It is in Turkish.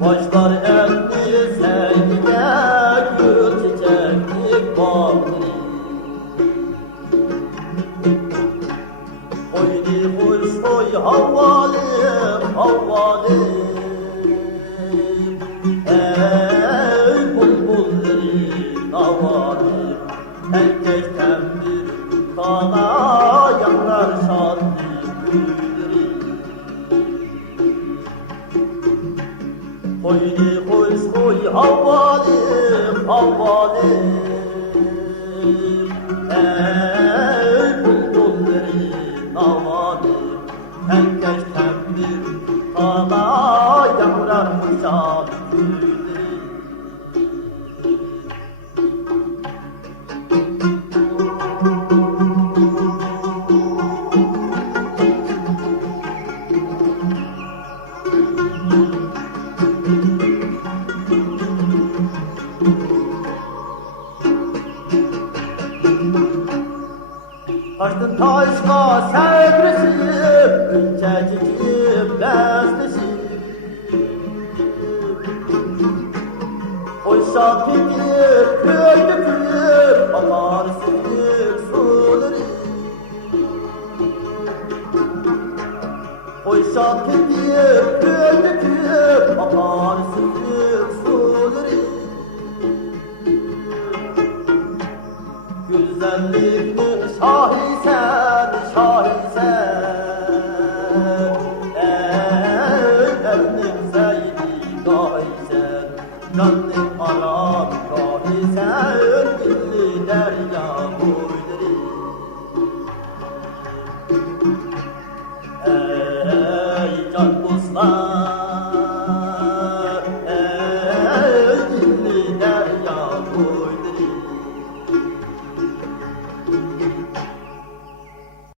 Başlar elli sevgide gül çiçeklik bağlı. Oydi kuş oy havvalı havvalı. Ey bulbulların havalı. Herkesten bir kana yanlar şanlı gülleri. Oydi kuş oy havvalı havvalı. Ey bulbulların havalı. Herkesten bir kana yanlar şanlı gülleri. Taştın taşka sevresip, incecik beslesip. Oysa fikir köydükür, akar sütür suları. Oysa fikir köydükür, akar sütür suları. Güzelliktir şahisen, şahisen. Ey evnim zeydi gaysen.